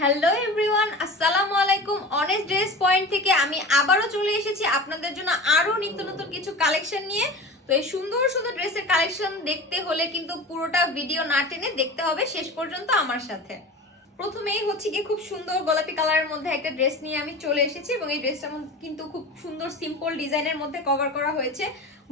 Hello everyone আসসালামু আলাইকুম। অনেস dress point থেকে আমি আবারও চলে এসেছি আপনাদের জন্য আরও নিত্য নতুন কিছু কালেকশন নিয়ে। তো এই সুন্দর সুন্দর ড্রেসের কালেকশন দেখতে হলে কিন্তু পুরোটা ভিডিও না টেনে দেখতে হবে শেষ পর্যন্ত আমার সাথে। প্রথমেই হচ্ছে কি খুব সুন্দর গোলাপি কালারের মধ্যে একটা ড্রেস নিয়ে আমি চলে এসেছি এবং এই ড্রেসটা কিন্তু খুব সুন্দর সিম্পল ডিজাইনের মধ্যে কভার করা হয়েছে।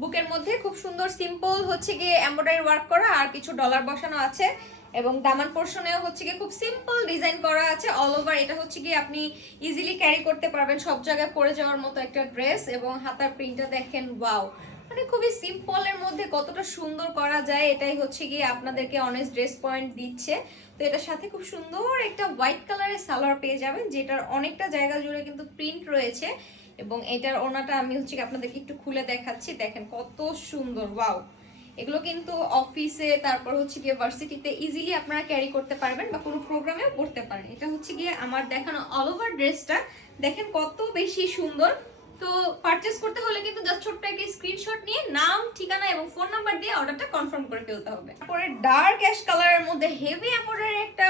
বুকের মধ্যে খুব সুন্দর সিম্পল হচ্ছে গিয়ে এমব্রয়ডারি ওয়ার্ক করা আর কিছু ডলার বসানো আছে এবং দামান পোর্শনেও হচ্ছে গিয়ে খুব সিম্পল ডিজাইন করা আছে। অল ওভার এটা হচ্ছে গিয়ে আপনি ইজিলি ক্যারি করতে পারবেন সব জায়গায় পরে যাওয়ার মতো একটা ড্রেস এবং হাতার প্রিন্টটা দেখেন ওয়াও মানে খুবই সিম্পলের মধ্যে কতটা সুন্দর করা যায়, এটাই হচ্ছে গিয়ে আপনাদেরকে অনেস্ট ড্রেস পয়েন্ট দিচ্ছে। তো এটার সাথে খুব সুন্দর একটা হোয়াইট কালারের সালোয়ার পেয়ে যাবেন, যেটার অনেকটা জায়গা জুড়ে কিন্তু প্রিন্ট রয়েছে। এবং এটার ওনাটা আমি হচ্ছে আপনাদেরকে একটু খুলে দেখাচ্ছি, দেখেন কত সুন্দর ওয়াও এগুলো কিন্তু অফিসে তারপর হচ্ছে গিয়ে ভার্সিটিতে ইজিলি আপনারা ক্যারি করতে পারবেন বা কোনো প্রোগ্রামেও পড়তে পারেন। এটা হচ্ছে গিয়ে আমার দেখানো অল ওভার ড্রেসটা দেখেন কত বেশি সুন্দর। তো পারচেস করতে হলে কিন্তু জাস্ট ছোট্ট একটা স্ক্রিনশট নিয়ে নাম, ঠিকানা এবং ফোন নাম্বার দিয়ে অর্ডারটা কনফার্ম করে ফেলতে হবে। তারপরে ডার্ক অ্যাশ কালারের মধ্যে হেভি এমব্রয়ডারি একটা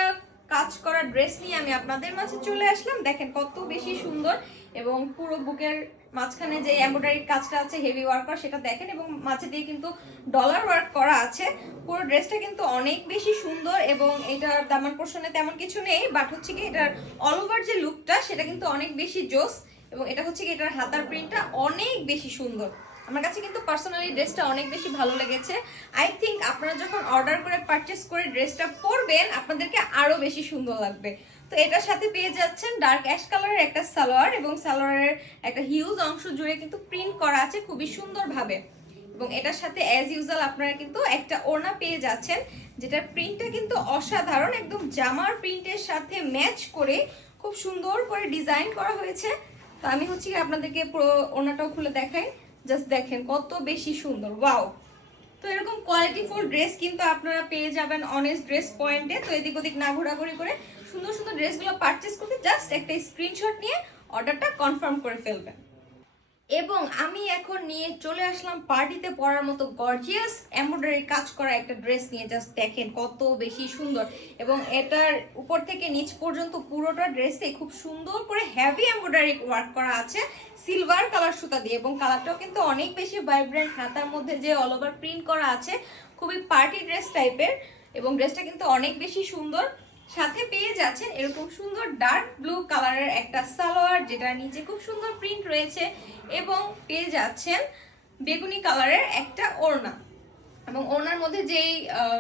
কাজ করা ড্রেস নিয়ে আমি আপনাদের মাঝে চলে আসলাম। দেখেন কত বেশি সুন্দর এবং পুরো বুকের মাঝখানে যে এমব্রয়ডারি কাজটা আছে হেভি ওয়ার্ক করা, সেটা দেখেন এবং মাঝে দিয়ে কিন্তু ডলার ওয়ার্ক করা আছে। পুরো ড্রেসটা কিন্তু অনেক বেশি সুন্দর এবং এটার দামান পোর্শনে তেমন কিছু নেই বাট হচ্ছে কি এটার অল ওভার যে লুকটা সেটা কিন্তু অনেক বেশি জোস। এবং এটা হচ্ছে কি, এটার হাতার প্রিন্টটা অনেক বেশি সুন্দর। আমার কাছে কিন্তু পার্সোনালি ড্রেসটা অনেক বেশি ভালো লেগেছে। আই থিঙ্ক আপনারা যখন অর্ডার করে পারচেস করে ড্রেসটা পরবেন, আপনাদেরকে আরও বেশি সুন্দর লাগবে। তো এটার সাথে পেয়ে যাচ্ছেন ডার্ক অ্যাশ কালারের একটা সালোয়ার এবং সালোয়ারের একটা হিউজ অংশ জুড়ে কিন্তু প্রিন্ট করা আছে খুবই সুন্দরভাবে। এবং এটার সাথে অ্যাজ ইউজাল আপনারা কিন্তু একটা ওড়না পেয়ে যাচ্ছেন, যেটার প্রিন্টটা কিন্তু অসাধারণ, একদম জামার প্রিন্টের সাথে ম্যাচ করে খুব সুন্দর করে ডিজাইন করা হয়েছে। তো আমি হচ্ছে আপনাদেরকে পুরো ওনাটাও খুলে দেখাই। জাস্ট দেখেন কত বেশি সুন্দর ওয়াও তো এরকম কোয়ালিটিফুল ড্রেস কিন্তু আপনারা পেয়ে যাবেন অনেস্ট ড্রেস পয়েন্টে তো এদিক ওদিক না ঘোরাঘুরি করে সুন্দর সুন্দর ড্রেসগুলো পারচেস করতে জাস্ট একটা স্ক্রিনশট নিয়ে অর্ডারটা কনফার্ম করে ফেলবেন। এবং আমি এখন নিয়ে চলে আসলাম পার্টিতে পরার মতো গর্জিয়াস এমব্রয়ডারি কাজ করা একটা ড্রেস নিয়ে। জাস্ট দেখেন কত বেশি সুন্দর। এবং এটার উপর থেকে নিচ পর্যন্ত পুরোটা ড্রেসে খুব সুন্দর করে হেভি এমব্রয়ডারি ওয়ার্ক করা আছে। সিলভার কালার সুতা দিয়ে। এবং কালারটাও কিন্তু অনেক বেশি ভাইব্রেন্ট হাতার মধ্যে যে অল ওভার প্রিন্ট করা আছে, খুবই পার্টি ড্রেস টাইপের এবং ড্রেসটা কিন্তু অনেক বেশি সুন্দর। সাথে পেয়ে যাচ্ছেন এরকম সুন্দর ডার্ক ব্লু কালারের একটা সালোয়ার, যেটা নিচে খুব সুন্দর প্রিন্ট রয়েছে এবং পেয়ে যাচ্ছেন বেগুনি কালারের একটা ওড়না। এবং ওড়নার মধ্যে যেই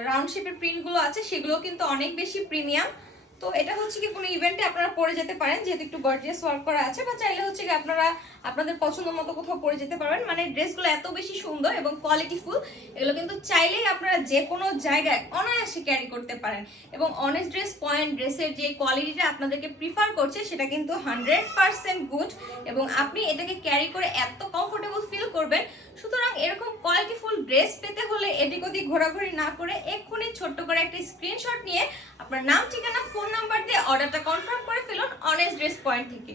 রাউন্ড শেপের প্রিন্টগুলো আছে সেগুলো কিন্তু অনেক বেশি প্রিমিয়াম তো এটা হচ্ছে কি কোনো ইভেন্টে আপনারা পরে যেতে পারেন, যেহেতু একটু গর্জিয়াস ওয়ার্ক করা আছে, বা চাইলে হচ্ছে কি আপনারা আপনাদের পছন্দ মতো কোথাও পরে যেতে পারবেন মানে ড্রেসগুলো এত বেশি সুন্দর এবং কোয়ালিটিফুল এগুলো কিন্তু চাইলেই আপনারা যে কোনো জায়গায় অনায়াসে ক্যারি করতে পারেন। এবং অনেস্ট ড্রেস পয়েন্ট ড্রেসের যে কোয়ালিটিটা আপনাদেরকে প্রিফার করছে, সেটা কিন্তু হান্ড্রেড পার্সেন্ট গুড এবং আপনি এটাকে ক্যারি করে এত কমফোর্টেবল ফিল করবেন। সুতরাং এরকম কোয়ালিটিফুল ড্রেস পেতে হলে এদিক ওদিক ঘোরাঘুরি না করে এক্ষুনি ছোট্ট করে একটা স্ক্রিনশট নিয়ে আপনার নাম, ঠিকানা ফোন নাম্বার দিয়ে অর্ডারটা কনফার্ম করে ফেলুন অনেস্ট ড্রেস পয়েন্ট থেকে।